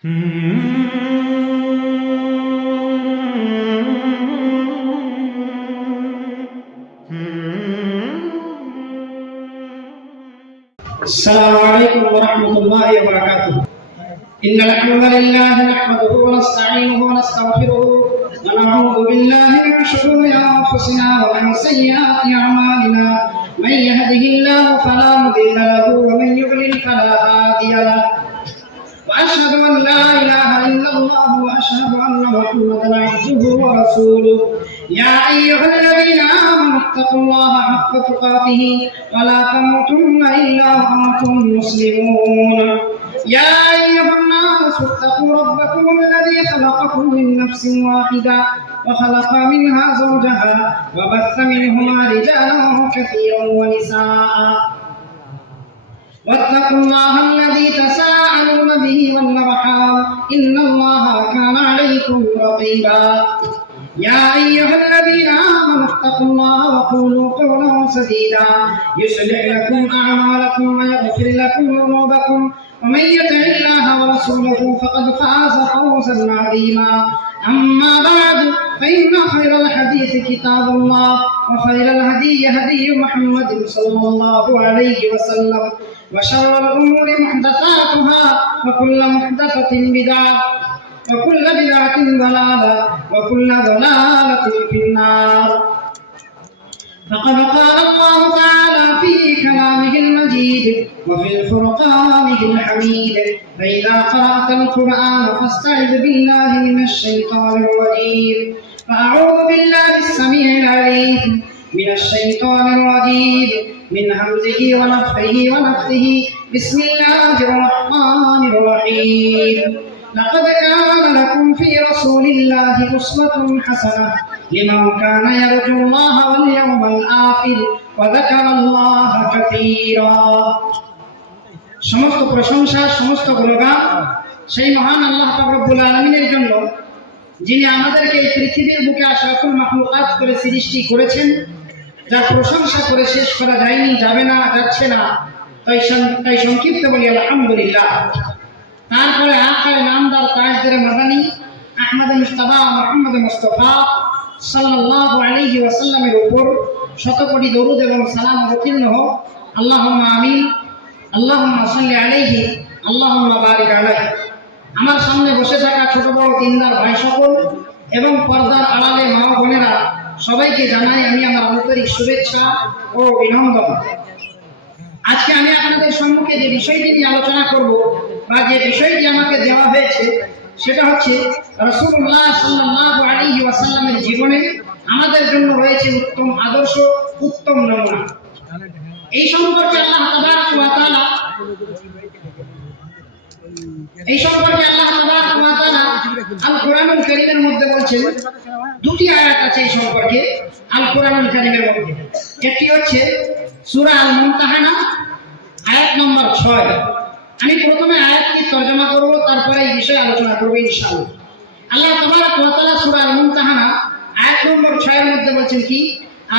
السلام عليكم ورحمة الله وبركاته. إن الحمد لله نحمده ونستعينه ونستغفره ونعوذ بالله من شرور أنفسنا ومن سيئات أعمالنا. من يهده الله فلا مضل له ومن يضلل فلا هادي له. وأشهد أن لا إله إلا الله وأشهد أن محمدا عبده ورسوله. يا أيها الذين آمنوا اتقوا الله حق تقاته ولا تموتن إلا وأنتم مسلمون. يا أيها الناس اتقوا ربكم الذي خلقكم من نفس واحدة وخلق منها زوجها وبث منهما رجالا كثيرا ونساء. واتقوا الله الذي تساءلون به والأرحام إن الله كان عليكم رقيبا. يا أيها الذين آمنوا اتقوا الله وقولوا قولا سديدا يصلح لكم أعمالكم ويغفر لكم ذنوبكم ومن يطع الله ورسوله فقد فاز فوزا عظيما. أما بعد فإن خير الحديث كتاب الله وخير الهدي هدي محمد صلى الله عليه وسلم وشر الأمور محدثاتها وكل محدثة بدعة وكل بدعة ضلالة وكل ضلالة في النار. فقد قال الله تعالى في كلامه المجيد وفي الفرقانه الحميد: فإذا قرأت القرآن فاستعذ بالله من الشيطان الرجيم. فأعوذ بالله السميع العليم من الشيطان الرجيم من همزه ونفخه ونفثه. بسم الله الرحمن الرحيم. لقد كان لكم في رسول الله أسوة حسنة لمن كان يرجو الله واليوم الآخر وذكر الله كثيرا. সমস্ত প্রশংসা, সমস্ত গুণগান সেই মহান আল্লাহ পাক রব্বুল আলামিনের জন্য, যিনি আমাদেরকে এই পৃথিবীর বুকে আশরাফুল মাখলুকাত করে সৃষ্টি করেছেন, যার প্রশংসা করে শেষ করা যায়নি, যাবে না, যাচ্ছে না। তাই সংক্ষিপ্ত বলি আলহামদুলিল্লাহ। তারপরে আকায়ে নামদার তাজদারে মাদানী আহমদ মুস্তাফা মুহাম্মদ মুস্তাফা সাল্লাল্লাহু আলাইহি ওয়াসাল্লামের উপর শতকোটি দরুদ এবং সালাম অবতীর্ণ হোক। আল্লাহুম্মা আমিন। আল্লাহুম্মা সাল্লি আলাইহি আল্লাহুম্মা বারিক আলাইহি। আমার সামনে বসে থাকা ছোট বড় দিনদার ভাই সকল এবং পর্দার আড়ালে মা ও বোনেরা, সবাইকে জানাই আমি আমার আন্তরিক শুভেচ্ছা ও অভিনন্দন। আজকে আমি আপনাদের সম্মুখে যে বিষয়টি নিয়ে আলোচনা করব বা যে বিষয়টি আমাকে দেওয়া হয়েছে সেটা হচ্ছে রাসূলুল্লাহ সাল্লাল্লাহু আলাইহি ওয়াসাল্লামের জীবনে আমাদের জন্য রয়েছে উত্তম আদর্শ, উত্তম নমুনা। এই সম্পর্কে আল্লাহ তাবারক ওয়া তাআলা আল কোরআনুল কারীমের মধ্যে বলছেন। দুটি আয়াত আছে এই সম্পর্কে আল কোরআনুল কারীমের মধ্যে। একটি হচ্ছে সূরা আল মুমতাহানা আয়াত নম্বর 6। আমি প্রথমে আয়াতটি তরজমা করব, তারপরে এই বিষয়ে আলোচনা করব ইনশাআল্লাহ। আল্লাহ তাবারক ওয়া তাআলা সূরা আল মুমতাহানা আয়াত নম্বর 6 এর মধ্যে বলছেন কি: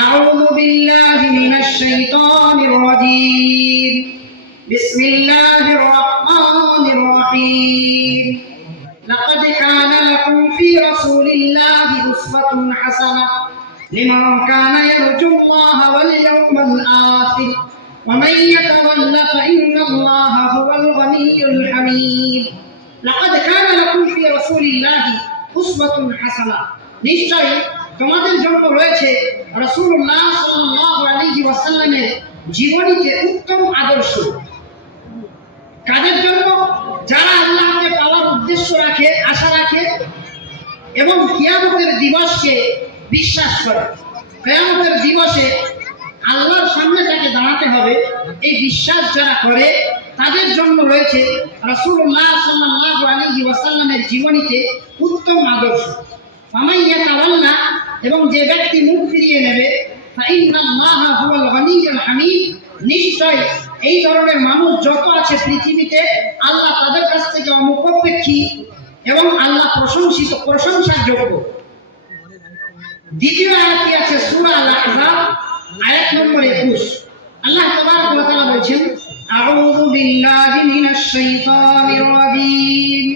আউযু বিল্লাহি মিনাশ শাইতানির রাজীম। বিসমিল্লাহির রাহমানির রাহিম। লাকাদ কানা লাকুম ফি রাসূলিল্লাহি উসওয়াতুন হাসানাহ লিমান কানা ইয়ারজুল্লাহা ওয়াল ইয়াওমাল আখির ومن يتولى فإن الله هو الغني الحميد. لقد كان لكم في رسول الله أسوة حسنة. নিশ্চয় তোমাদের জন্য রয়েছে রাসূলুল্লাহ সাল্লাল্লাহু আলাইহি ওয়াসাল্লামের জীবনীতে উত্তম আদর্শ। কাদের জন্য? যারা আল্লাহকে পাওয়ার উদ্দেশ্য রাখে, আশা রাখে এবং কিয়ামতের দিবসকে বিশ্বাস করে। কিয়ামতের দিবসে আল্লাহর সামনে যাকে দাঁড়াতে হবে, এই বিশ্বাস যারা করে তাদের জন্য রয়েছে রাসূলুল্লাহ সাল্লাল্লাহু আলাইহি ওয়াসাল্লামের জীবনীতে উত্তম আদর্শ। ফামান ইয়াতাওয়াল্লা, এবং যে ব্যক্তি মুখ ফিরিয়ে নেবে, ফাইন্নাল্লাহা হুয়াল গনিয়্যুল হামিদ, নিশ্চয় এই ধরনের মানুষ যত আছে পৃথিবীতে আল্লাহ তাদের কাছ থেকে অমুখাপেক্ষী এবং আল্লাহ প্রশংসার যোগ্য। দ্বিতীয় আয়াতটি আছে সূরা আল আহজাব আয়াত নম্বর 21। আল্লাহ তাবারক ওয়া তাআলা বলেছেন: আউযু বিল্লাহি মিনাশ শাইতানির রাজীম।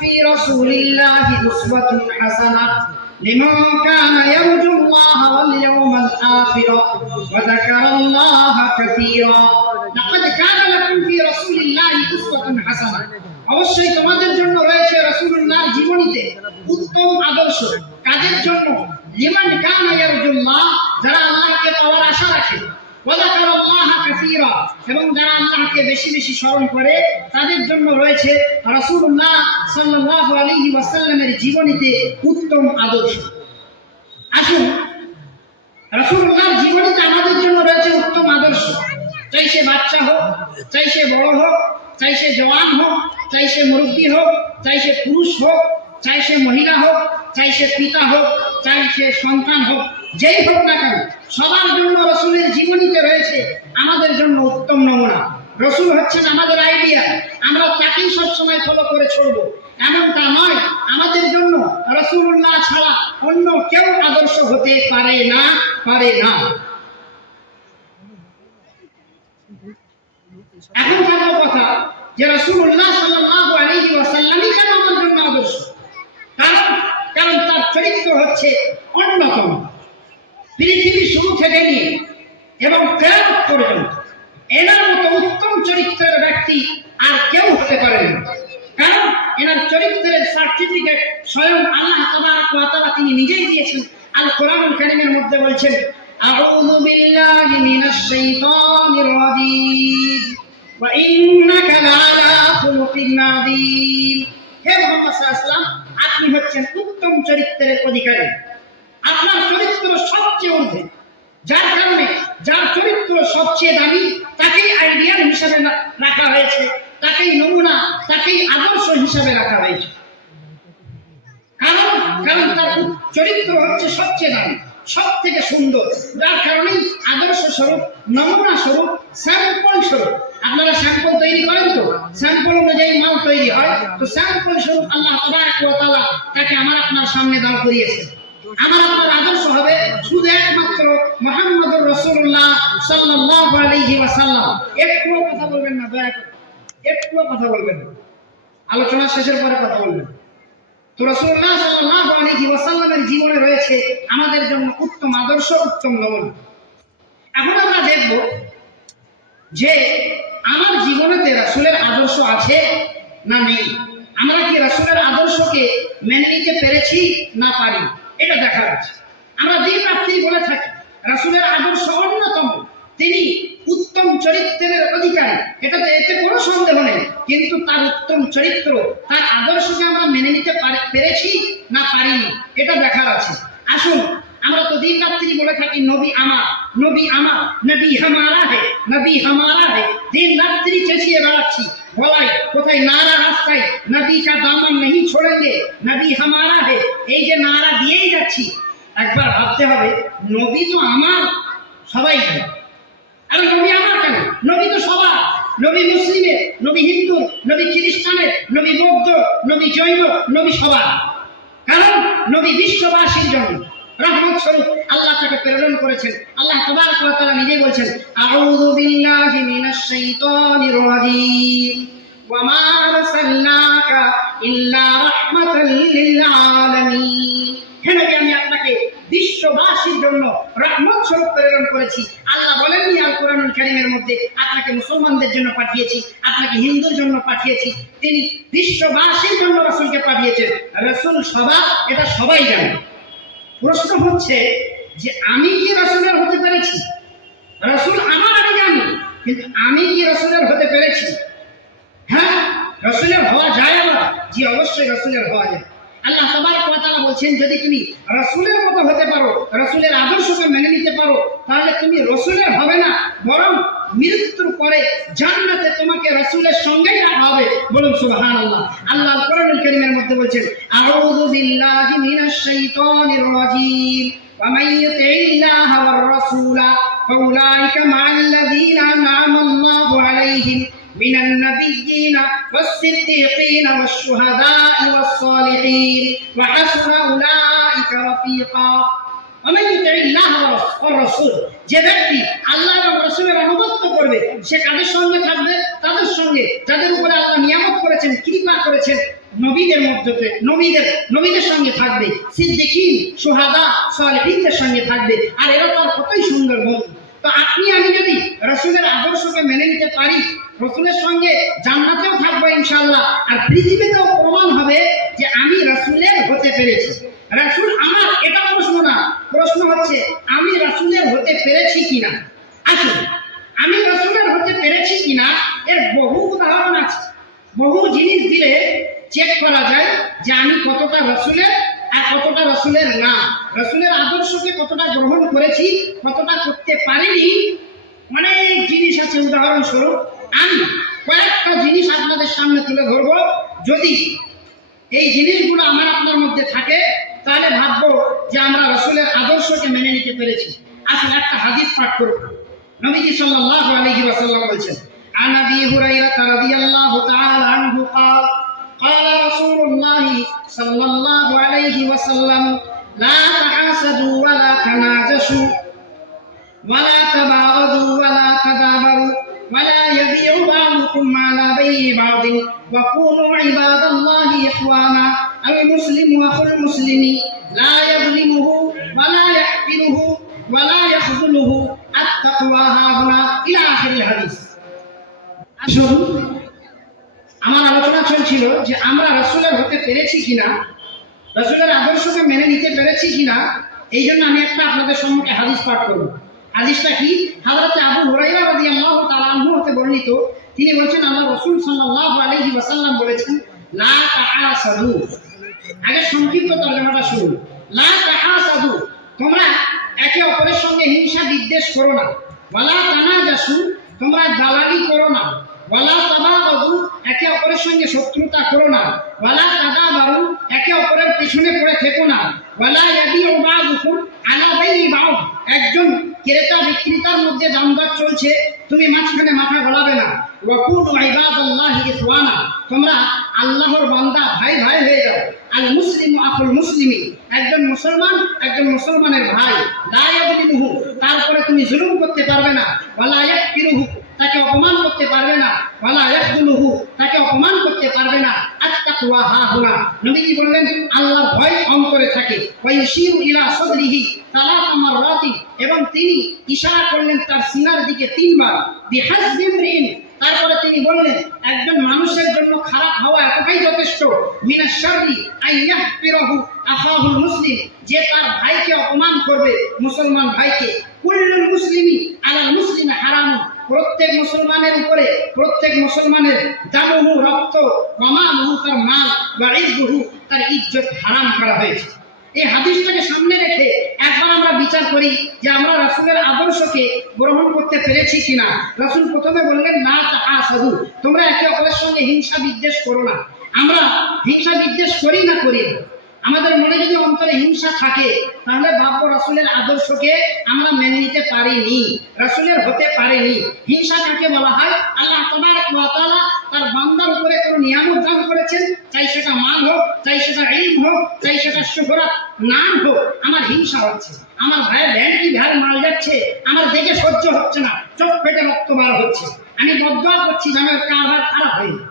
في رسول الله أسوة حسنة لمن كان يرجو الله واليوم الآخر وذكر الله كثيرا لقد كان لكم في رسول الله أسوة حسنة অবশ্যই তোমাদের জন্য রয়েছে রাসূলুল্লাহর জীবনীতে উত্তম আদর্শ। কাদের জন্য? লিমান কানা ইয়ারজুল্লাহ, যারা আল্লাহকে পাওয়ার আশা রাখে, ওয়া যাকারাল্লাহা কাসীরা, এবং যারা আল্লাহকে বেশি বেশি স্মরণ করে, তাদের জন্য রয়েছে রাসূলুল্লাহ সাল্লাল্লাহু আলাইহি ওয়াসাল্লামের জীবনীতে উত্তম আদর্শ। আসুন, রাসূলুল্লাহর জীবনীতে আমাদের জন্য রয়েছে উত্তম আদর্শ। চাই সে বাচ্চা হোক, চাই সে বড় হোক, চাই সে জওয়ান হোক, চাই সে মুরব্বী হোক, চাই সে পুরুষ হোক, চাই সে মহিলা হোক, চাই সে পিতা হোক, চাই সে সন্তান হোক, যেই হোক না কেন, সবার জন্য রাসূলের জীবনীতে রয়েছে আমাদের জন্য উত্তম নমুনা। রাসূল হচ্ছেন আমাদের আইডিয়া, আমরা তাকেই সবসময় ফলো করে চলবো এমনটা নয়। আমাদের জন্য রাসূলুল্লাহ ছাড়া অন্য কেউ আদর্শ হতে পারে না। এখন জানবো কথা যে রাসূলুল্লাহ সাল্লাল্লাহু আলাইহি ওয়াসাল্লামই কেন আমাদের জন্য আদর্শ? কারণ তার চরিত্র হচ্ছে অন্যতম। পৃথিবী শুরু থেকে নিয়ে এবং কিয়ামত পর্যন্ত এনার মতো উত্তম চরিত্রের ব্যক্তি আর কেউ হতে পারে না। কারণ এনার চরিত্রের সার্টিফিকেট স্বয়ং আল্লাহ তাবারক ওয়া তাআলা তিনি নিজেই দিয়েছেন। আল কোরআনুল কারীমের মধ্যে বলছেন, আউযু বিল্লাহি মিনাশ শাইতানির রাজীম ওয়া ইন্নাকা লাআলা খুলুকিন আযীম। হে মুহাম্মদ সাল্লাল্লাহু আলাইহি ওয়াসাল্লাম, আপনি হচ্ছেন উত্তম চরিত্রের অধিকারী। আপনার চরিত্র সবচেয়ে ঊর্ধ্বে, যার কারণে যার চরিত্র সবচেয়ে দামি তাকেই আইডিয়াল হিসাবে রাখা হয়েছে, তাকেই নমুনা, তাকেই আদর্শ হিসাবে রাখা হয়েছে। কারণ তার চরিত্র হচ্ছে সবচেয়ে দামি, সব থেকে সুন্দর, যার কারণে আদর্শ স্বরূপ, নমুনা স্বরূপ, স্যাম্পল স্বরূপ। আপনারা স্যাম্পল তৈরি করেন তো, স্যাম্পল অনুযায়ী মাল তৈরি হয়, তো স্যাম্পল স্বরূপ আল্লাহ তাবারক ওয়া তাআলা তাকে আমার আপনার সামনে দাঁড় করিয়েছে। আমার আপনার আদর্শ হবে শুধু একমাত্র মুহাম্মদুর রাসূলুল্লাহ সাল্লাল্লাহু আলাইহি ওয়াসাল্লাম। একটু কথা বলবেন না, দয়া করে একটু কথা বলবেন না, আলোচনা শেষের পরে কথা বলবেন। তো রাসূলুল্লাহ সাল্লাল্লাহু আলাইহি ওয়াসাল্লামের জীবনে রয়েছে আমাদের জন্য উত্তম আদর্শ, উত্তম নমুনা। এখন আমরা দেখব যে আমার জীবনেতে রাসূলের আদর্শ আছে না নেই। আমরা কি রাসূলের আদর্শকে মেনে নিতে পেরেছি না পারি, এটা দেখার আছে। আমরা দিন রাত্রি বলে থাকি রাসূলের আদর্শ অন্যতম, তিনি উত্তম চরিত্রের অধিকারী, এতে কোনো সন্দেহ নেই। কিন্তু তার উত্তম চরিত্র, তার আদর্শকে আমরা মেনে নিতে পেরেছি না পারিনি, এটা দেখার আছে। আসুন, আমরা তো দিন রাত্রি বলে থাকি নবী আমার, নবী আমার, নবী হামারা হে, নবী হামারা হে, দিন রাত্রি চেঁচিয়ে বেড়াচ্ছি, বলাই কোথায় নারা রাস্তায়, নবী কা দামন नहीं छोड़ेंगे, নবী হামারা হে, এই যে নারা দিয়েই যাচ্ছি। একবার ভাবতে হবে, নবী তো আমার, সবাই জানে। আরে নবী আমার কেন? নবী তো সবার, নবী মুসলিমের, নবী হিন্দুর, নবী খ্রিস্টানের, নবী বৌদ্ধ, নবী জৈন, নবী সবার। কারণ নবী বিশ্ববাসীর জন্য রহমত স্বরূপ আল্লাহ তাকে প্রেরণ করেছেন। আল্লাহ তাবারক ওয়া তাআলা নিজেই বলছেন, আউযু বিল্লাহি মিনাশ শাইতানির রাজীম ওয়া মা আরসালনাকা ইল্লা রাহমাতাল লিল আলামিন। হে নবী, আমি আপনাকে বিশ্ববাসীর জন্য রহমত স্বরূপ প্রেরণ করেছি। আল্লাহ বলেননি আল কোরআনুল কারীমের মধ্যে আপনাকে মুসলমানদের জন্য পাঠিয়েছি, আপনাকে হিন্দুর জন্য পাঠিয়েছি। তিনি বিশ্ববাসীর জন্য রাসূলকে পাঠিয়েছেন। রাসূল সবার, এটা সবাই জানে। প্রশ্ন হচ্ছে যে আমি কি রাসূলের হতে পেরেছি? রাসূল আমার, আমি জানি, কিন্তু আমি কি রাসূলের হতে পেরেছি? হ্যাঁ, রাসূলের হওয়া যায় আবার, জি অবশ্যই রাসূলের হওয়া যায়। আল্লাহ তাবারক ওয়া তাআলা বলছেন, যদি তুমি রাসূলের মতো হতে পারো, রাসূলের আদর্শকে মেনে নিতে পারো, তাহলে তুমি রাসূলের হবে না, বরং মৃত্যুর পরে জান্নাতে তোমাকে রাসূলের সঙ্গেই রাখা হবে। বলুন সুবহানাল্লাহ। আল্লাহ কোরআনুল কারীমের মধ্যে বলছেন, আউযু বিল্লাহি মিনাশ শাইতানির রাজীম ওয়া মান ইউতি'ইল্লাহা ওয়ার রাসূলা ফাউলাইকা মা'আল্লাযীনা আন'আমা আল্লাহু আলাইহিম من النبيين والصديقين والشهداء والصالحين وحسن أولئك رفيقا ومن يطع الله والرسول। যে ব্যক্তি আল্লাহ এবং রাসূলের আনুগত্য করবে, সে কাদের সঙ্গে থাকবে? তাদের সঙ্গে যাদের উপরে আল্লাহ নিয়ামত করেছেন, কৃপা করেছেন, নবীদের মধ্যে নবীদের সঙ্গে থাকবে, সিদ্দিকীন, শুহাদা, সালেহীনদের সঙ্গে থাকবে, আর এরা তার কতই সুন্দর বন্ধু। তো আপনি আমি যদি রাসূলের আদর্শকে মেনে নিতে পারি, রাসূলের সঙ্গে জান্নাতেও থাকবো ইনশাআল্লাহ, আর পৃথিবীতেও প্রমাণ হবে যে আমি রাসূলের হতে পেরেছি। রাসূল আমার, এটা প্রশ্ন না, প্রশ্ন হচ্ছে আমি রাসূলের হতে পেরেছি কিনা। আসুন, আমি রাসূলের হতে পেরেছি কিনা এর বহু উদাহরণ আছে, বহু জিনিস দিলে চেক করা যায় যে আমি কতটা রাসূলের আর কতটা রাসূলের না, রাসূলের আদর্শকে কতটা গ্রহণ করেছি, কতটা করতে পারিনি। অনেক জিনিস আছে। উদাহরণস্বরূপ আমি কয়েকটা জিনিস আপনাদের সামনে তুলে ধরবো। যদি এই জিনিসগুলো আমার আপনার মধ্যে থাকে তাহলে ভাববো যে আমরা রাসূলের আদর্শকে মেনে নিতে পেরেছি। আসলে একটা হাদিস পাঠ করব। নবীজি সাল্লাল্লাহু আলাইহি ওয়াসাল্লাম বলেছেন, আন আবি হুরায়রা রাদিয়াল্লাহু তাআলা আনহু قال قال رسول الله صلى الله عليه وسلم لا تحاسدوا ولا تناجشوا ولا تباغضوا ولا تدابروا ولا يبيع بعضكم على بيع بعض وكونوا عباد الله إخوانا المسلم أخو المسلم لا يظلمه ولا يحقره ولا يخذله التقوى هاهنا إلى آخر الحديث। আসুন, আমার আলোচনা চলছিল যে আমরা রাসূলের হতে পেরেছি কিনা, রাসূলের আদর্শকে মেনে নিতে পেরেছি কিনা। এই জন্য আমি একটা আপনাদের সম্মুখে হাদিস পাঠ করব। হাদিসটা কি? হযরত আবু হুরায়রা রাদিয়াল্লাহু তাআলা আনহু হতে বর্ণিত। তিনি বলেছেন, আল্লাহ রাসূল সাল্লাল্লাহু আলাইহি ওয়াসাল্লাম বলেছেন, লা তাহাসাদু। আগে সংক্ষিপ্ত তরজমাটা শুনুন। লা তাহাসাদু, তোমরা একে অপরের সঙ্গে হিংসা বিদ্বেষ করো না। ওয়ালা তানাজাসু, তোমরা দালালি করো না। ওয়ালা তাবাগাদু, একে অপরের সঙ্গে শত্রুতা করো না। ওয়ালা তাদাবারু, একে অপরের পিছনে পড়ে থেকো না। ওয়ালা ইয়াবিউ বা'দুকুম আলা বাই'i বা'দ, একজন ক্রেতা বিক্রেতার মধ্যে দামদর চলছে, তুমি মাঝখানে মাথা গলাবে না। ওয়া কুনু ইবাদাল্লাহি ইখওয়ানা, তোমরা আল্লাহর বান্দা, ভাই ভাই হয়ে যাও। আল মুসলিমু আখুল মুসলিমি, একজন মুসলমান একজন মুসলমানের ভাই। লা ইয়াযলিমুহু, তারপরে তুমি জুলুম করতে পারবে না। ওয়ালা ইয়াহকিরুহু, তাকে অপমান করতে পারবে না। ওয়ালা ইয়াখযুলুহু, তাকে অপমান করতে পারবে না। আত-তাকওয়া হাহুনা, নবীজি বললেন আল্লাহর ভয় অন্তরে থাকে। ওয়া ইউশিরু ইলা সাদরিহি সালাসা মাররাতি, এবং তিনি ইশারা করলেন তার সিনার দিকে 3 বার। বিহাসবি ইমরিন, তারপরে তিনি বললেন একজন মানুষের জন্য খারাপ হওয়া এতটাই যথেষ্ট। মিনাশ শাররি আইয়াহকিরাহু আখাহুল মুসলিম, যে তার ভাইকে অপমান করবে, মুসলমান ভাইকে। কুল্লুল মুসলিমি আলাল মুসলিমি হারাম, প্রত্যেক মুসলমানের উপরে, প্রত্যেক মুসলমানের দামহু, রক্ত, ওয়া মালহু, তার মাল, ওয়া ইজ্জুহু, তার ইজ্জত হারাম করা হয়েছে। এই হাদিসটাকে সামনে রেখে একবার আমরা বিচার করি যে আমরা রাসূলের আদর্শকে গ্রহণ করতে পেরেছি কিনা। রাসূল প্রথমে বললেন লা তাহাসাদু, তোমরা একে অপরের সঙ্গে হিংসা বিদ্বেষ করো না। আমরা হিংসা বিদ্বেষ করি না? আমাদের মনে যদি অন্তরে হিংসা থাকে তাহলে ভাববো রাসূলের আদর্শকে আমরা মেনে নিতে পারিনি, রাসূলের হতে পারিনি। হিংসা কাকে বলা হয়? আল্লাহ তাবারক ওয়া তাআলা তার বান্দার উপরে কোনো নিয়ামত দান করেছেন, চাই সেটা মাল হোক, চাই সেটা ইলম হোক, চাই সেটা শুহরত, নাম হোক, আমার হিংসা হচ্ছে। আমার ভাইয়ের ভ্যানটি ভার মাল যাচ্ছে, আমার দেখে সহ্য হচ্ছে না, চোখ ফেটে রক্ত বার হচ্ছে, আমি বদদোয়া করছি যেন কারবার খারাপ হয়ে যায়।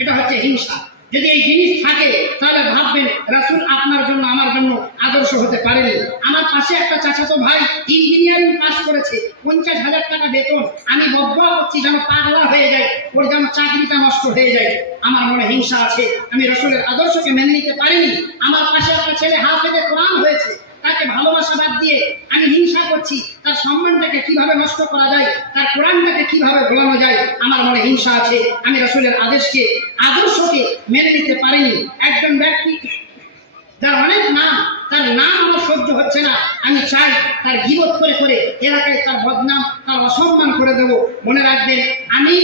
এটা হচ্ছে হিংসা। যদি এই জিনিস থাকে তাহলে ভাববেন রাসূল আপনার জন্য আমার জন্য আদর্শ হতে পারেনি। আমার পাশে একটা চাচাতো ভাই ইঞ্জিনিয়ারিং পাস করেছে, 50,000 টাকা বেতন, আমি বদদোয়া করছি যেন পাগলা হয়ে যায়, ওর যেন চাকরিটা নষ্ট হয়ে যায়। আমার মনে হিংসা আছে, আমি রাসূলের আদর্শকে মেনে নিতে পারিনি। আমার পাশে একটা ছেলে হাফেজে কোরআন হয়েছে, তাকে ভালোবাসা বাদ দিয়ে আমি হিংসা করছি, তার সম্মানটাকে কিভাবে নষ্ট করা যায়, তার কোরআনটাকে কিভাবে ভোলানো যায়, আমার মনে হিংসা আছে। আমি রাসূলের আদর্শকে মেনে নিতে পারিনি। একজন ব্যক্তি যার অনেক নাম, তার নাম আমার সহ্য হচ্ছে না, আমি চাই তার গীবত করে করে এলাকায় তার বদনাম, তার অসম্মান করে দেব। মনে রাখবেন, আমি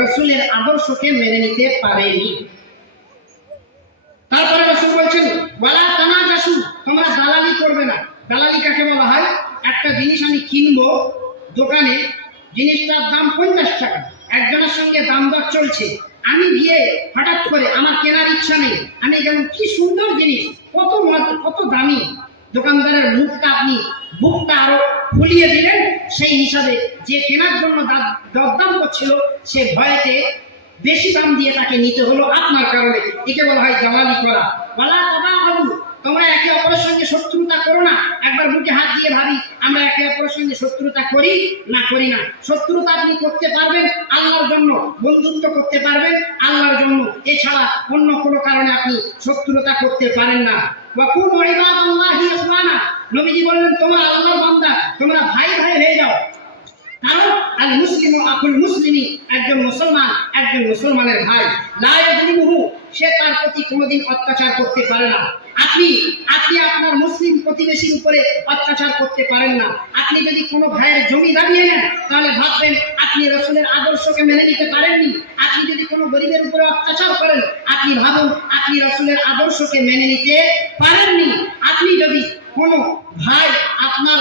রাসূলের আদর্শকে মেনে নিতে পারিনি। তারপরে রাসূল বলছেন ওয়ালা তানাজাসু, তোমরা দালালি করবে না। দালালি কাকে বলা হয়? একটা জিনিস আমি কিনবো দোকানে, জিনিসটার দাম 50 টাকা, একজনের সঙ্গে দাম দর চলছে, আমি গিয়ে হঠাৎ করে আমার কেনার ইচ্ছা নেই, আমি যেমন কি সুন্দর জিনিস, কত দামি, দোকানদারের বুকটা আরো ফুলিয়ে দিলেন। সেই হিসাবে যে কেনার জন্য দরদাম করছিল সে ভয়েতে বেশি দাম দিয়ে তাকে নিতে হলো আপনার কারণে, একে বলা হয় দালালি করা। বলা তাবাগু, তোমরা একে অপরের সঙ্গে শত্রুতা করো না। একবার বুকে হাত দিয়ে ভাবি আমরা একে অপরের সঙ্গে শত্রুতা করি না করি না। শত্রুতা আপনি করতে পারবেন আল্লাহর জন্য, বন্ধুত্ব করতে পারবেন আল্লাহর জন্য, এছাড়া অন্য কোনো কারণে আপনি শত্রুতা করতে পারেন না। ওয়াকুনু ইবাদাল্লাহি ইখওয়ানা, নবীজি বললেন তোমরা আল্লাহর বান্দা, তোমরা ভাই ভাই হয়ে যাও। কারণ আল মুসলিমু আকুল মুসলিমি, একজন মুসলমান একজন মুসলমানের ভাই। লা ইয়াজলিমুহু, সে তার প্রতি কোনোদিন অত্যাচার করতে পারে না। আপনি আপনার মুসলিম প্রতিবেশীর উপরে অত্যাচার করতে পারেন না। আপনি যদি কোনো ভাইয়ের জমি দাবিয়ে নেন তাহলে ভাববেন আপনি রাসূলের আদর্শকে মেনে নিতে পারেননি। আপনি যদি কোনো গরিবের উপরে অত্যাচার করেন আপনি ভাবুন আপনি রাসূলের আদর্শকে মেনে নিতে পারেননি। আপনি যদি কোনো ভাই আপনার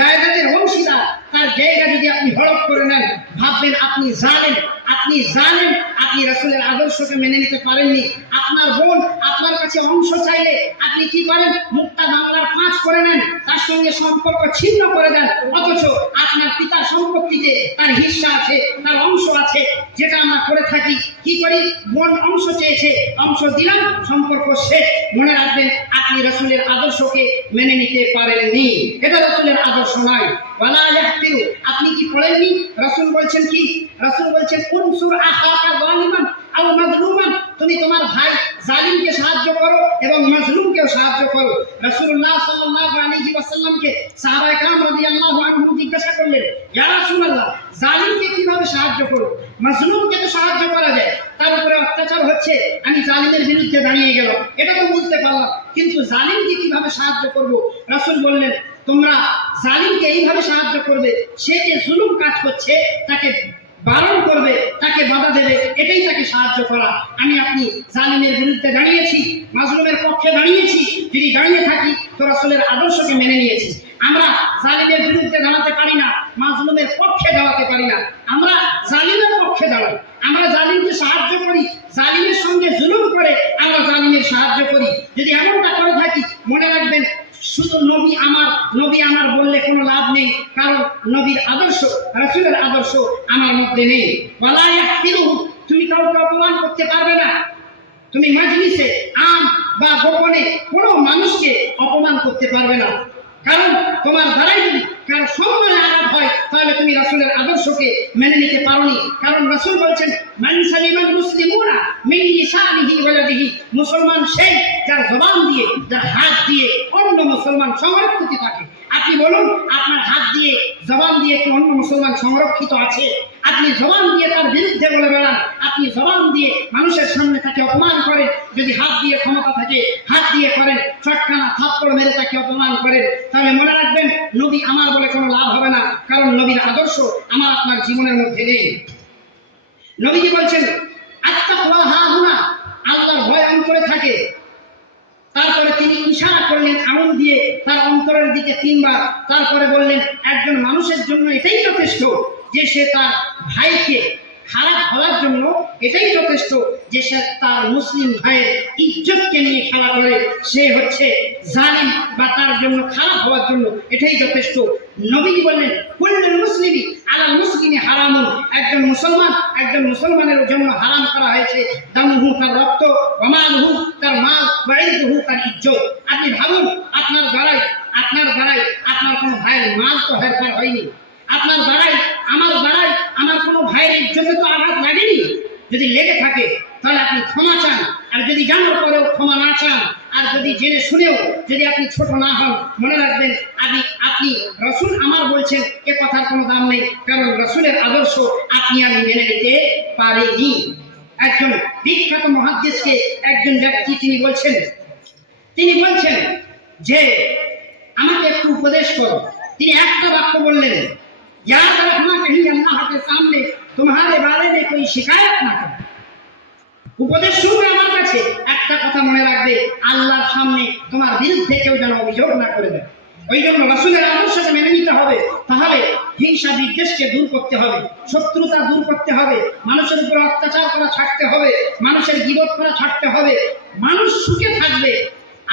জায়গাতের অংশীদার, তার জায়গা যদি আপনি হড়প করে নেন ভাববেন আপনি জানেন আপনি রাসূলের আদর্শকে মেনে নিতে পারেননি। আপনার বোন আপনার কাছে অংশ চাইলে আপনি কি করেন, মুক্তা মামলার 5 করে নেন, তার সঙ্গে সম্পর্ক ছিন্ন করে দেন। অথচ আপনার পিতার সম্পত্তিতে তার হিস্সা আছে, তার অংশ আছে, যেটা আমরা করে থাকি। কি করি, বোন অংশ চেয়েছে, অংশ দিলাম, সম্পর্ক শেষ। মনে রাখবেন আপনি রাসূলের আদর্শকে মেনে নিতে পারেননি, এটা রাসূলের আদর্শ নয়। ওয়ালা ইয়াহতিরু, আপনি কি পড়েননি রাসূল বলছেন কি, রাসূল বলছেন উনসুর আখাকা যালিমান আও মাজলুমান, তুমি তোমার ভাই জালিমকে সাহায্য করো এবং মাজলুমকেও সাহায্য করো। রাসূলুল্লাহ সাল্লাল্লাহু আলাইহি ওয়াসাল্লামকে সাহাবায়ে কেরাম রাদিয়াল্লাহু আনহুম জিজ্ঞাসা করলেন, ইয়া রাসূলুল্লাহ, জালিমকে কিভাবে সাহায্য করব? মাজলুমকে তো সাহায্য করা যায়, তার উপরে অত্যাচার হচ্ছে, আমি জালিমের বিরুদ্ধে দাঁড়িয়ে গেলাম, এটা তো বুঝতে পারলাম, কিন্তু জালিমকে কিভাবে সাহায্য করব? রাসূল বললেন, তোমরা জালিমকে এইভাবে সাহায্য করবে, সে যে জুলুম কাজ করছে তাকে বারণ করবে, তাকে বাধা দেবে, এটাই তাকে সাহায্য করা। আপনি জালিমের বিরুদ্ধে দাঁড়িয়েছি, মাজলুমের পক্ষে দাঁড়িয়েছি, যদি দাঁড়িয়ে থাকি তো রাসূলের আদর্শকে মেনে নিয়েছি। আমরা জালিমের বিরুদ্ধে দাঁড়াতে পারি না, মাজলুমের পক্ষে দাঁড়াতে পারি না, আমরা জালিমের পক্ষে দাঁড়াই। আমরা জালিমকে সাহায্য করি, জালিমের সঙ্গে জুলুম করে আমরা জালিমের সাহায্য করি। যদি এমনটা করে থাকি মনে রাখবেন শুধু নবী আমার বললে কোনো লাভ নেই, কারণ নবীর আদর্শ, রাসূলের আদর্শ আমার মধ্যে নেই। ওয়ালা ইয়াহতিরুহু, তুমি কাউকে অপমান করতে পারবে না। তুমি মাজলিসে আম বা গোপনে কোনো মানুষকে অপমান করতে পারবে না, কারণ তোমার দ্বারাই যদি কারণ সম্মানে আঘাত হয় তাহলে তুমি রাসূলের আদর্শকে মেনে নিতে পারোনি। কারণ রাসূল বলছেন মান সালিমাল মুসলিমুনা মিন লিসানিহি ওয়া ইয়াদিহি, মুসলমান সেই যার জবান দিয়ে, যার হাত দিয়ে অন্য মুসলমান সংরক্ষিত থাকে। আপনি বলুন আপনার হাত দিয়ে জবান দিয়ে কি অন্য মুসলমান সংরক্ষিত আছে? আপনি জবান দিয়ে তার বিরুদ্ধে বলে বেড়ান, আপনি জবান দিয়ে মানুষের সামনে তাকে অপমান করেন, যদি হাত দিয়ে ক্ষমতা থাকে হাত দিয়ে করেন, চটকানা থাপ্পড় মেরে তাকে অপমান করেন, তাহলে মনে রাখবেন নবী আমার বলে কোনো লাভ হবে না, কারণ নবীর আদর্শ আমার আপনার জীবনের মধ্যে নেই। নবীজি বলছেন আত্তাকওয়া হাহুনা, আল্লাহর ভয় অন্তরে থাকে। তারপরে তিনি ইশারা করলেন আঙুল দিয়ে তার অন্তরের দিকে 3 বার, তারপরে বললেন একজন মানুষের জন্য এটাই যথেষ্ট যে সে তার ভাইকে খারাপ হওয়ার জন্য, এটাই যথেষ্ট যে সে তার মুসলিম ভাইয়ের ইজ্জতকে নিয়ে খেলা করে, সে হচ্ছে জালিম বা তার জন্য খারাপ হওয়ার জন্য এটাই যথেষ্ট। নবীজি বললেন কুল্লুল মুসলিমি আলাল মুসলিমি হারামুন, একজন মুসলমানের জন্য হারাম করা হয়েছে দামুহু, তার রক্ত, ওয়া মালুহু, তার মাল, ওয়া ইরদুহু, তার ইজ্জত। আপনি ভাবুন আপনার দ্বারাই আপনার কোনো ভাইয়ের মাল তো হেরফের হয়নি, আপনার দ্বারাই আমার কোনো ভাইয়ের ইজ্জতে তো আঘাত লাগেনি। যদি লেগে থাকে তাহলে আপনি ক্ষমা চান, আর যদি জানার পরেও ক্ষমা না চান, আর যদি জেনে শুনেও যদি আপনি ছোট না হন, মনে রাখবেন আপনি রাসূল আমার বলছেন এ কথার কোনো দাম নেই, কারণ রাসূলের আদর্শ আপনি আমি মেনে নিতে পারিনি। একজন বিখ্যাত মুহাদ্দিসকে একজন ব্যক্তি তিনি বলছেন যে আমাকে একটু উপদেশ করো। তিনি একটা বাক্য বললেন, याद रखना कहीं अल्लाह के सामने तुम्हारे बारे में कोई शिकायत ना करे। উপদেশ শুনবে আমার কাছে, একটা কথা মনে রাখবে, আল্লাহর সামনে তোমার বিরুদ্ধে কেউ যেন অভিযোগ না করে দেয়। ওই জন্য রাসূলের আদর্শকে মেনে নিতে হবে, তাহলে হিংসা বিদ্বেষকে দূর করতে হবে, শত্রুতা দূর করতে হবে, মানুষের উপর অত্যাচার করা ছাড়তে হবে, মানুষের গীবত করা ছাড়তে হবে, মানুষ সুখে থাকবে।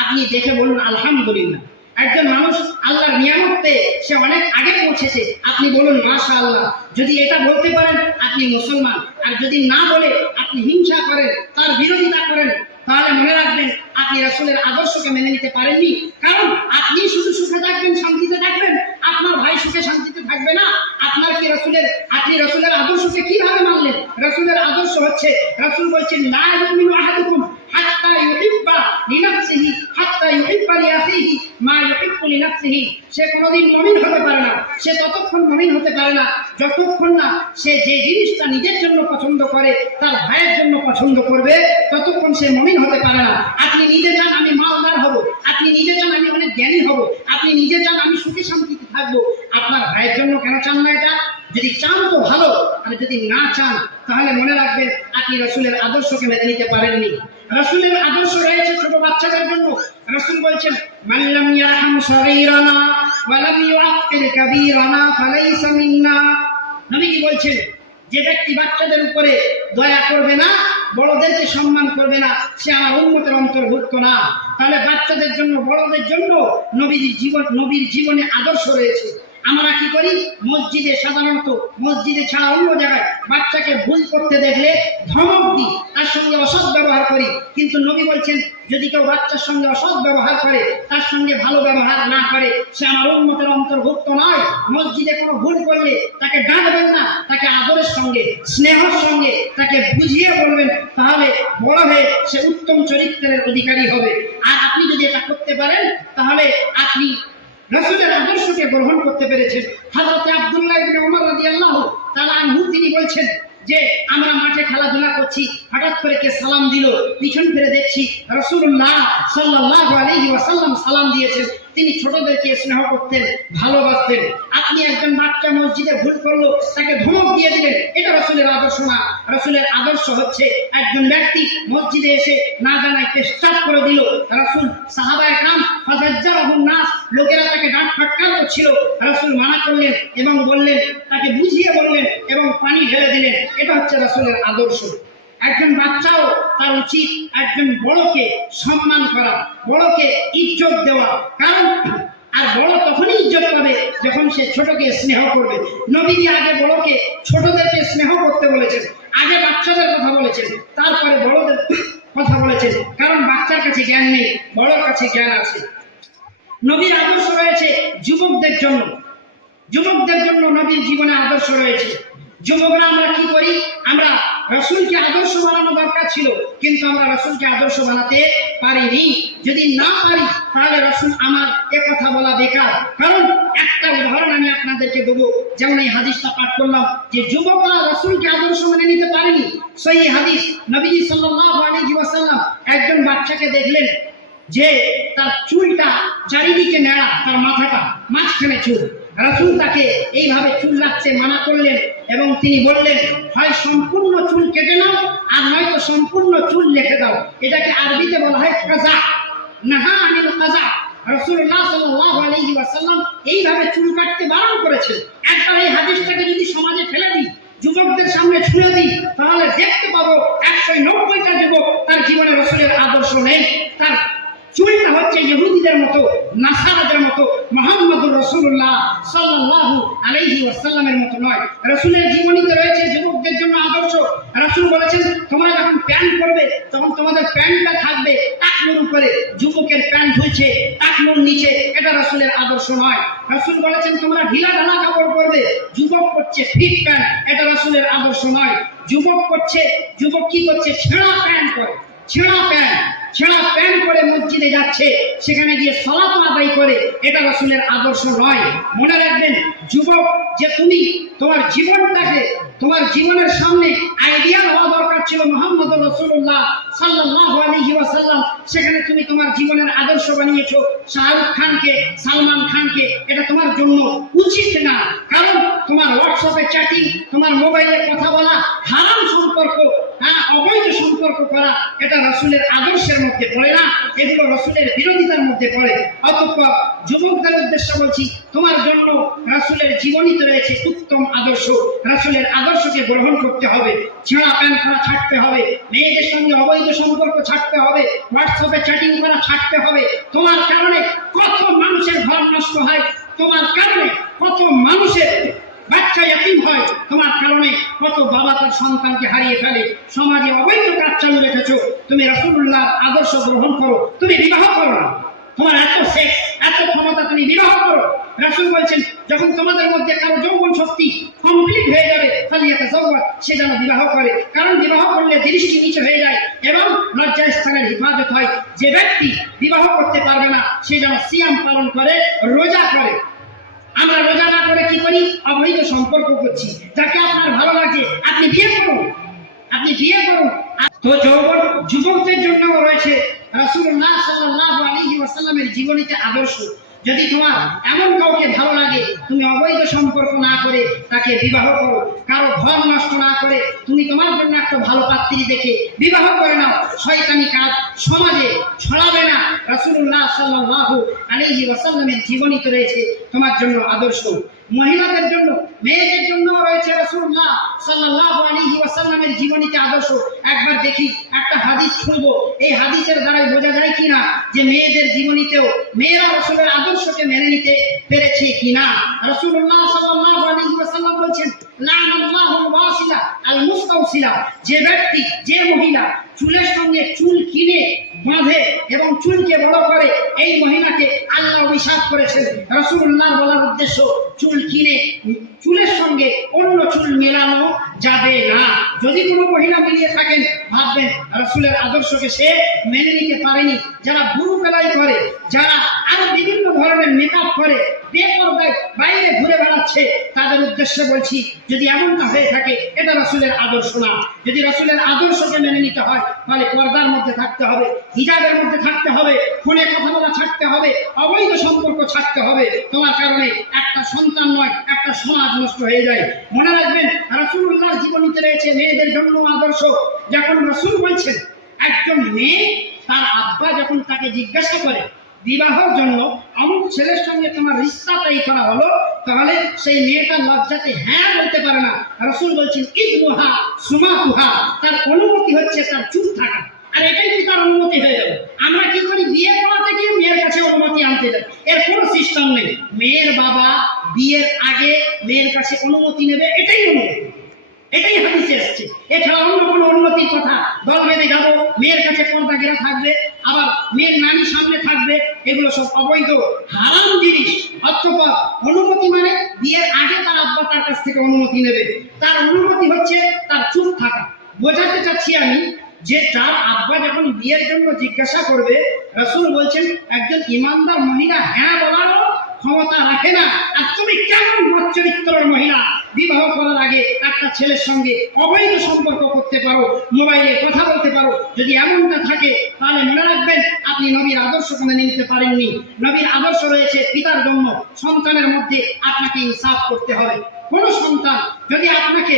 আপনি দেখে বলুন আলহামদুলিল্লাহ, একজন মানুষ আল্লাহর নিয়ামত পেয়ে সে অনেক আগে পৌঁছেছে, আপনি বলুন মাশাআল্লাহ। যদি এটা বলতে পারেন আপনি মুসলমান, আর যদি না বলে আপনি হিংসা করেন, তার বিরোধিতা করেন, তাহলে মনে রাখবেন আপনি রাসূলের আদর্শকে মেনে নিতে পারেননি। কারণ আপনি শুধু সুখে থাকবেন, শান্তিতে থাকবেন, আপনার ভাই সুখে শান্তিতে থাকবে না। আপনার কি আপনি রাসূলের আদর্শকে কিভাবে মানলেন? রাসূলের আদর্শ হচ্ছে, রাসূল বলছেন লা ইউমিনু আহাদুকুম হাত্তা ইউহিব্বা লিনাফসিহি হাত্তা ইউহিব্বা লিআখিহি মা ইউহিব্বু লিনাফসিহি। সে কোনোদিন মুমিন হতে পারে না, সে ততক্ষণ মুমিন হতে পারে না যতক্ষণ না সে যে জিনিসটা নিজের জন্য পছন্দ করে তার ভাইয়ের জন্য পছন্দ করবে, ততক্ষণ সে মুমিন হতে পারে না। আপনি নিজে চান আমি মালদার হব, আপনি নিজে চান আমি অনেক জ্ঞানী হব, আপনি নিজে চান আমি সুখে শান্তিতে থাকবো, আপনার ভাইয়ের জন্য কেন চান না এটা? যদি চান তো ভালো, আর যদি না চান তাহলে মনে রাখবেন আপনি রাসূলের আদর্শকে মেনে নিতে পারেননি। রাসূলের আদর্শ রয়েছে ছোট বাচ্চাদের জন্য। রাসূল বলছেন মান লাম ইয়ারহাম সগীরানা ওয়া লাম ইউআক্কির কাবীরানা ফালাইসা মিন্না। নবী কি বলছেন? যে ব্যক্তি বাচ্চাদের উপরে দয়া করবে না, বড়দেরকে সম্মান করবে না, সে আমার উম্মতের অন্তর্ভুক্ত না। তাহলে বাচ্চাদের জন্য, বড়দের জন্য নবীর জীবনে আদর্শ রয়েছে। আমরা কি করি? মসজিদে, সাধারণত মসজিদে ছাড়া অন্য জায়গায় বাচ্চাকে ভুল করতে দেখলে ধমক দিই, তার সঙ্গে অসৎ ব্যবহার করি। কিন্তু নবী বলছেন যদি কেউ বাচ্চার সঙ্গে অসৎ ব্যবহার করে, তার সঙ্গে ভালো ব্যবহার না করে, সে আমার উম্মতের অন্তর্ভুক্ত নয়। মসজিদে কোনো ভুল করলে তাকে ডাকবেন না, তাকে আদরের সঙ্গে, স্নেহের সঙ্গে তাকে বুঝিয়ে বলবেন, তাহলে বড় হয়ে সে উত্তম চরিত্রের অধিকারী হবে। আর আপনি যদি এটা করতে পারেন তাহলে আপনি রাসূলের আদর্শকে গ্রহণ করতে পেরেছেন। হযরত আব্দুল্লাহ ইবনে ওমর রাদিয়াল্লাহু তাআলা আনহু তিনি বলছেন যে আমরা মাঠে খেলাধুলা করছি, হঠাৎ করে কে সালাম দিল, পিছন ফিরে দেখছি রাসূলুল্লাহ সাল্লাল্লাহু আলাইহি ওয়াসাল্লাম সালাম দিয়েছেন। তিনি ছোটদেরকে স্নেহ করতেন, ভালোবাসতেন। আপনি একজন বাচ্চা মসজিদে ভুল করলো, তাকে ধমক দিয়ে দিলেন, এটা রাসূলের আদর্শ না। রাসূলের আদর্শ হচ্ছে একজন ব্যক্তি মসজিদে এসে না জানায় পেশাব করে দিল, রাসূল সাহাবায়ে کرام ফাজাজ্জারাহুন নাস, লোকেরা তাকে ডাঁট ফাটকার করছিল, রাসূল মানা করলেন এবং বললেন, তাকে বুঝিয়ে বললেন এবং পানি ঢেলে দিলেন। এটা হচ্ছে রাসূলের আদর্শ। একজন বাচ্চাও তার উচিত একজন বড়কে সম্মান করা, বড়কে ইজ্জত দেওয়া। কারণ আর বড় তখনই ইজ্জত পাবে যখন সে ছোটকে স্নেহ করবে। নবীজি আগে বড়কে, ছোটদেরকে স্নেহ করতে বলেছেন, আগে বাচ্চাদের কথা বলেছেন, তারপরে বড়দের কথা বলেছেন। কারণ বাচ্চার কাছে জ্ঞান নেই, বড়র কাছে জ্ঞান আছে। নবীর আদর্শ রয়েছে যুবকদের জন্য, যুবকদের জন্য নবীর জীবনে আদর্শ রয়েছে। যুবকরা আমরা কি করি? আমরা রাসূলকে আদর্শ বানানো দরকার ছিল, কিন্তু আমরা রাসূলকে আদর্শ বানাতে পারিনি। যদি না পারি তাহলে রাসূল আমার কথা বলা বেকার। কারণ একটা উদাহরণ আমি আপনাদেরকে দেবো, যেমন এই হাদিসটা পাঠ করলাম যে যুবকরা রাসূলকে আদর্শ মেনে নিতে পারেনি। সহিহ হাদিস, নবীজি সাল্লাল্লাহু আলাইহি ওয়াসাল্লাম একজন বাচ্চাকে দেখলেন যে তার চুলটা চারিদিকে নেড়া, তার মাথাটা মাঝখানে চুল। রাসূল তাকে এইভাবে চুল রাখতে মানা করলেন এবং তিনি বললেন, হয় সম্পূর্ণ চুল কেটে নাও, আর নয়তো সম্পূর্ণ চুল রেখে দাও। এটাকে আরবিতে বলা হয় কাজা, নাহা আনিল কাজা। রাসূলুল্লাহ সাল্লাল্লাহু আলাইহি ওয়াসাল্লাম এইভাবে চুল কাটতে বারণ করেছেন। একবার এই হাদিসটাকে যদি সমাজে ফেলে দিই, যুবকদের সামনে ছুঁড়ে দিই, তাহলে দেখতে পাবো 190টা যুবক তার জীবনে রাসূলের আদর্শ নেই। তার চুলটা হচ্ছে ইহুদিদের মতো, নাসারাদের মতো, মুহাম্মদুর রাসূলুল্লাহ সাল্লাল্লাহু আলাইহি ওয়াসাল্লামের মতো নয়। রাসূলের জীবনীতে রয়েছে যুবকদের জন্য আদর্শ। রাসূল বলেছেন তোমরা যখন প্যান্ট পরবে তখন তোমাদের প্যান্টটা থাকবে টাকনুর উপরে, যুবকের প্যান্ট হয়েছে টাকনুর নিচে, এটা রাসূলের আদর্শ নয়। রাসূল বলেছেন তোমরা ঢিলা ঢালা কাপড় পরবে, যুবক করছে ফিট প্যান্ট, এটা রাসূলের আদর্শ নয়। যুবক কি করছে? ছেঁড়া প্যান্ট পরে, ছেঁড়া প্যান্ট পরে মসজিদে যাচ্ছে, সেখানে গিয়ে সালাত আদায় করে, এটা রাসূলের আদর্শ নয়। মনে রাখবেন যুবক, যে তুমি তোমার জীবনটাকে, তোমার জীবনের সামনে আইডিয়াল হওয়া দরকার ছিল মুহাম্মদুর রাসূলুল্লাহ সাল্লাল্লাহু আলাইহি ওয়াসাল্লাম, সেখানে তুমি তোমার জীবনের আদর্শ বানিয়েছো শাহরুখ খানকে, সালমান খানকে। এটা তোমার জন্য উচিত না। কারণ তোমার হোয়াটসঅ্যাপে চ্যাটিং, তোমার মোবাইলে কথা বলা, হারাম সম্পর্ক অবৈধ সম্পর্ক করা এটা রাসূলের আদর্শের মধ্যে পড়ে না, এগুলো রাসূলের বিরোধিতার মধ্যে পড়ে। অতঃপর যুবকদের উদ্দেশ্যে বলছি, তোমার জন্য রাসূলের জীবনীতে রয়েছে উত্তম আদর্শ। রাসূলের আদর্শকে গ্রহণ করতে হবে, ছেঁড়া প্যান্ট পরা ছাড়তে হবে, মেয়েদের সঙ্গে অবৈধ সম্পর্ক ছাড়তে হবে, হোয়াটসঅ্যাপে চ্যাটিং করা ছাড়তে হবে। তোমার কারণে কত মানুষের ঘর নষ্ট হয়, তোমার কারণে কত মানুষের বাচ্চা ইয়াতীম হয়, তোমার কারণে কত বাবা তার সন্তানকে হারিয়ে ফেলে। সমাজে অবৈধ কাজ চালু রেখেছো, তুমি রাসূলুল্লাহর আদর্শ গ্রহণ করো, তুমি বিবাহ করো না। তোমার এত সেক্স, এত ক্ষমতা, তুমি বিবাহ করো। রাসূল বলছেন, যখন তোমাদের মধ্যে কারো যৌবন শক্তি কমপ্লিট হয়ে যাবে, ফালিয়াতাযাওয়াজ, সে যেন বিবাহ করে। কারণ বিবাহ করলে দৃষ্টি নিচু হয়ে যায় এবং লজ্জাস্থানের হেফাজত হয়। যে ব্যক্তি বিবাহ করতে পারবে না, সে যেন সিয়াম পালন করে, রোজা করে। আমরা রোজা না করে কি করি? অবৈধ সম্পর্ক করছি। যাকে আপনার ভালো লাগে আপনি বিয়ে করুন, আপনি বিয়ে করুন। তো যুবকদের জন্য রয়েছে রাসূলুল্লাহ সাল্লাল্লাহু আলাইহি ওয়াসাল্লামের জীবনীতে আদর্শ। যদি তোমার এমন কাউকে ভালো লাগে, তুমি অবৈধ সম্পর্ক না করে তাকে বিবাহ করো। কারো ঘর নষ্ট না করে তুমি তোমার জন্য একটা ভালো পাত্রী দেখে বিবাহ করে নাও। শয়তানি কাজ সমাজে ছড়াবে না। রাসূলুল্লাহ সাল্লাল্লাহু আলাইহি ওয়াসাল্লামের জীবনীতে রয়েছে তোমার জন্য আদর্শ। মহিলাদের জন্য, মেয়েদের জন্য রয়েছে রাসূলুল্লাহ সাল্লাল্লাহু আলাইহি ওয়াসাল্লামের জীবনীতে আদর্শ। একবার দেখি, একটা হাদিস শুনবো, এই হাদিসের দ্বারাই বোঝা যায় কিনা যে মেয়েদের জীবনীতেও মেয়েরা রাসূলের আদর্শকে মেনে নিতে পেরেছে কিনা। রাসূলুল্লাহ সাল্লাল্লাহু আলাইহি ওয়াসাল্লাম বলেছেন, লানাল্লাহুল ওয়াসিলা আল মুস্তাওসিলা, যে ব্যক্তি, যে মহিলা চুলের সঙ্গে চুল কিনে বাঁধে এবং চুলকে বড় করে, এই মহিলাকে আল্লাহ অভিশাপ করেছেন। রাসূলুল্লাহ বলার উদ্দেশ্য, চুল কিনে চুলের সঙ্গে অন্য চুল মেলানো যাবে না। যদি কোনো মহিলা মিলিয়ে থাকেন, ভাববেন রাসূলের আদর্শকে সে মেনে নিতে পারেনি। যারা বুড়ো বেলায় করে, যারা আরো বিভিন্ন ধরনের মেকআপ করে, বেপরদায় বাইরে ঘুরে বেড়াচ্ছে, তাদের উদ্দেশ্যে বলছি, যদি এমনটা হয়ে থাকে, এটা রাসূলের আদর্শ না। যদি রাসূলের আদর্শকে মেনে নিতে হয়, তাহলে পর্দার মধ্যে থাকতে হবে, হিজাবের মধ্যে থাকতে হবে, ফোনে কথা বলা ছাড়তে হবে, অবৈধ সম্পর্ক ছাড়তে হবে। তোমার কারণে একটা সন্তান নয়, একটা সমাজ নষ্ট হয়ে যায়। মনে রাখবেন, রাসূলুল্লাহর জীবনীতে রয়েছে মেয়েদের জন্য আদর্শ। যখন রাসূল বলছেন, একজন মেয়ে তার আব্বা যখন তাকে জিজ্ঞাসা করে বিবাহের জন্য, অমুক ছেলের সঙ্গে তোমার রিশতা তৈরি করা হলো, তাহলে সেই মেয়েটা লজ্জাতে হ্যাঁ বলতে পারে না। রাসূল বলছেন, ইদনুহা সুমাতুহা, তার অনুমতি হচ্ছে তার চুপ থাকা। আর এটাই কি তার অনুমতি হয়ে যাবে? আমরা কি করি? বিয়ে করাতে গিয়ে মেয়ের কাছে অনুমতি আনতে যাই। এর কোনো সিস্টেম নেই। মেয়ের বাবা বিয়ের আগে মেয়ের কাছে অনুমতি নেবে, এটাই অনুমতি, এটাই হাদিসে আসছে। এছাড়া অন্য কোনো অনুমতির কথা, দল বেঁধে যাবো, মেয়ের কাছে পর্দা ঘেরা থাকবে, আবার মেয়ের নানি সামনে থাকবে, এগুলো সব অবৈধ হারাম জিনিস। অথবা অনুমতি মানে বিয়ের আগে তার আব্বা তার কাছ থেকে অনুমতি নেবে। তার অনুমতি হচ্ছে তার চুপ থাকা। বোঝাতে চাচ্ছি আমি যে তার আব্বা যখন বিয়ের জন্য জিজ্ঞাসা করবে, রাসূল বলছেন, একজন ইমানদার মহিলা হ্যাঁ বলারও ক্ষমতা রাখে না। আর তুমি কেমন চরিত্রের মহিলা বিবাহ করার আগে একটা ছেলের সঙ্গে অবৈধ সম্পর্ক করতে পারো, মোবাইলে কথা বলতে পারো? যদি এমনটা থাকে, তাহলে মনে রাখবেন আপনি নবীর আদর্শকে মেনে নিতে পারেননি। নবীর আদর্শ রয়েছে পিতার জন্য, সন্তানের মধ্যে আপনাকে ইনসাফ করতে হবে। কোন সন্তান যদি আপনাকে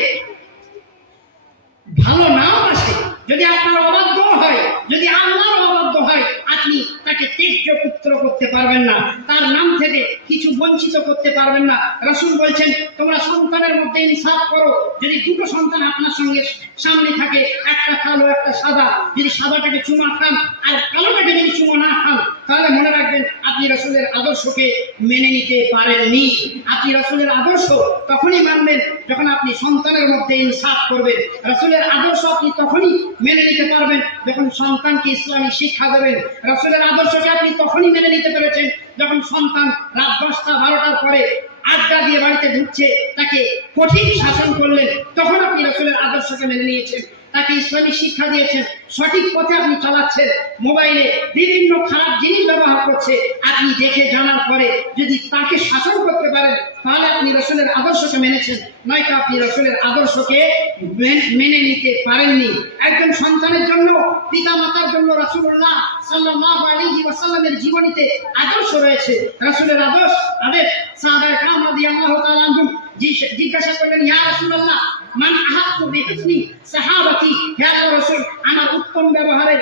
ভালো নাও আসে, যদি আপনার অবাধ্য হয়, যদি আল্লাহর অবাধ্য হয়, আপনি তাকে ত্যায্য পুত্র করতে পারবেন না, তার নাম থেকে কিছু বঞ্চিত করতে পারবেন না। রাসূল বলছেন, তোমরা সন্তানের মধ্যে ইনসাফ করো। যদি দুটো সন্তান আপনার সঙ্গে সামনে থাকে, একটা কালো একটা সাদা, যদি সাদাটাকে চুমা খান আর কালোটাকে যদি চুমা না খান, তাহলে মনে রাখবেন আপনি রাসূলের আদর্শকে মেনে নিতে পারেননি। আপনি রাসূলের আদর্শ তখনই মানবেন যখন আপনি সন্তানের মধ্যে ইনসাফ করবেন। রাসূলের আদর্শ আপনি তখনই মেনে নিতে পারবেন যখন সন্তানকে ইসলামী শিক্ষা দেবেন। রাসূলের আদর্শকে আপনি তখনই মেনে নিতে পেরেছেন যখন সন্তান রাত 10টা 12টার পরে আড্ডা দিয়ে বাড়িতে ঢুকছে, তাকে কঠিন শাসন করলেন, তখন আপনি রাসূলের আদর্শকে মেনে নিয়েছেন। তাকে ইসলামী শিক্ষা দিয়েছেন, সঠিক পথে আপনি চালাচ্ছেন। মোবাইলে বিভিন্ন খারাপ জিনিস ব্যবহার করছে, আপনি দেখে জানার পরে যদি তাকে শাসন করতে পারেন, তাহলে আপনি রাসূলের আদর্শকে মেনেছেন, নয়তো আপনি রাসূলের আদর্শকে মেনে নিতে পারেননি। একজন সন্তানের জন্য, পিতা মাতার জন্য রাসূলুল্লাহ সাল্লাল্লাহু আলাইহি ওয়াসাল্লামের জীবনীতে আদর্শ রয়েছে। রাসূলের আদর্শ, তাদের সাহাবায়ে কেরাম রাদিয়াল্লাহু তাআলা আনহুম জিজ্ঞাসা করলেন, ইয়া রাসূলুল্লাহ, মান আহাক্কু বিহুসনি সাহাবাতি, হে আল্লাহর রাসূল আমার উত্তম ব্যবহারের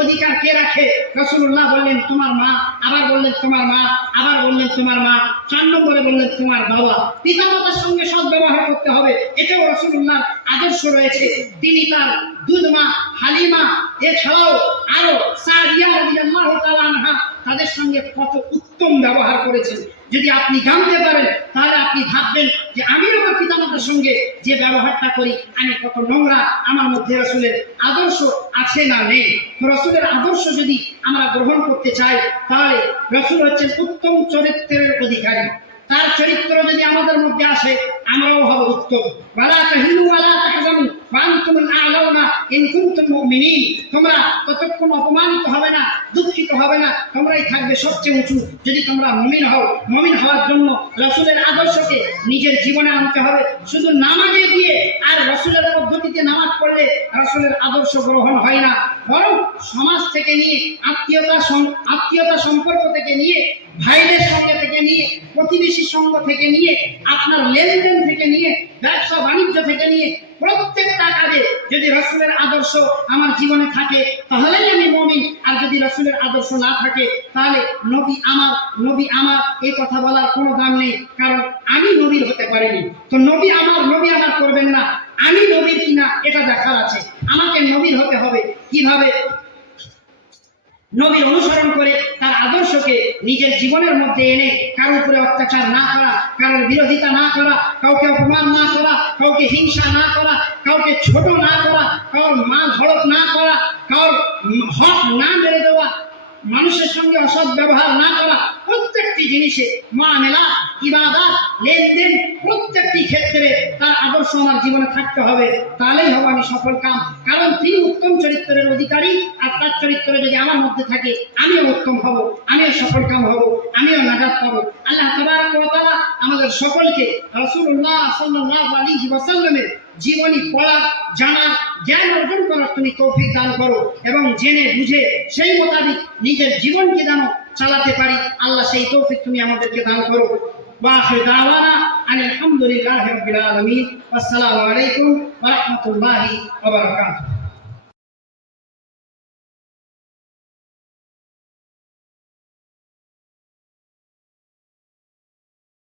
অধিকার কে রাখে? রাসূলুল্লাহ বললেন তোমার মা, আবার বললেন তোমার মা, আবার বললেন তোমার মা, 4 নম্বরে বললেন তোমার বাবা। পিতামাতার সঙ্গে সৎ ব্যবহার করতে হবে, এটাও রাসূলুল্লাহর আদর্শ রয়েছে। তিনি তার দুধ মা হালিমা এছাড়াও আরো সাদিয়া রাদিয়াল্লাহু তাআলা আনহা তাদের সঙ্গে কত উত্তম ব্যবহার করেছেন। যদি আপনি জানতে পারেন তাহলে আপনি ভাববেন যে আমি আমার পিতামাতার সঙ্গে যে ব্যবহারটা করি আমি কত নোংরা, আমার মধ্যে রাসূলের আদর্শ আছে না নেই। তো রাসূলের আদর্শ যদি আমরা গ্রহণ করতে চাই তাহলে রাসূল হচ্ছেন উত্তম চরিত্রের অধিকারী। তার চরিত্র যদি আমাদের মধ্যে আসে আমরাও হব উত্তম। ওয়ালা তাহিনু ওয়ালা তাহজানু ওয়া আনতুমুল আ'লাউনা ইন কুনতুম মুমিনিন। তোমরা ততক্ষণ অপমানিত হবে না, দুঃখিত হবে না, তোমরাই থাকবে সবচেয়ে উঁচু যদি তোমরা মুমিন হও। মুমিন হওয়ার জন্য রাসূলের আদর্শকে নিজের জীবনে আনতে হবে। শুধু নামাজে গিয়ে আর রাসূলের পদ্ধতিতে নামাজ পড়লে রাসূলের আদর্শ গ্রহণ হয় না, বরং সমাজ থেকে নিয়ে আত্মীয়তা সম্পর্ক থেকে নিয়ে, ভাইদের সঙ্গে থেকে নিয়ে, প্রতিবেশীর সঙ্গ থেকে নিয়ে, আপনার লেনদেন থেকে নিয়ে, ব্যবসা বাণিজ্য থেকে নিয়ে প্রত্যেকটা কাজে যদি রাসূলের আদর্শ আমার জীবনে থাকে তাহলেই আমি মুমিন। আর যদি রাসূলের আদর্শ না থাকে তাহলে নবী আমার এই কথা বলার কোনো দাম নেই, কারণ আমি নবীর হতে পারিনি। তো নবী আমার করবেন না, আমি নবীর কিনা এটা দেখার আছে। আমাকে নবীর হতে হবে কিভাবে? নবীর অনুসরণ করে তার আদর্শকে নিজের জীবনের মধ্যে এনে কারোর উপরে অত্যাচার না করা, কারোর বিরোধিতা না করা, কাউকে অপমান না করা, কাউকে হিংসা না করা, কাউকে ছোট না করা, কারোর মাল হড়প না করা, কারোর হক না মেরে দেওয়া, মানুষের সঙ্গে অসৎ ব্যবহার না করা, প্রত্যেকটি জিনিসে মুআমালা, ইবাদত, লেনদেন প্রত্যেকটি ক্ষেত্রে তার আদর্শ আমার জীবনে থাকতে হবে। তাহলেই হবে আমি সফল কাম। কারণ তিনি উত্তম চরিত্রের অধিকারী, আর তার চরিত্র যদি আমার মধ্যে থাকে আমিও উত্তম হব, আমিও সফল কাম হব, আমিও নাজাত পাবো। আল্লাহ তাবারক ওয়া তাআলা আমাদের সকলকে রাসূলুল্লাহ সাল্লাল্লাহু আলাইহি ওয়াসাল্লামের জীবনী পড়ার, জানার, জ্ঞান অর্জন করার তুমি তৌফিক দান করো, এবং জেনে বুঝে সেই মোতাবেক নিজের জীবনকে যেন চালাতে পারি। আল্লাহ সেই তৌফিক তুমি আমাদেরকে দান করো। ওয়া আখিরু দাওয়ানা আলহামদুলিল্লাহি রাব্বিল আলামিন। আসসালামু আলাইকুম ওয়া রাহমাতুল্লাহি ওয়া বারাকাতুহু।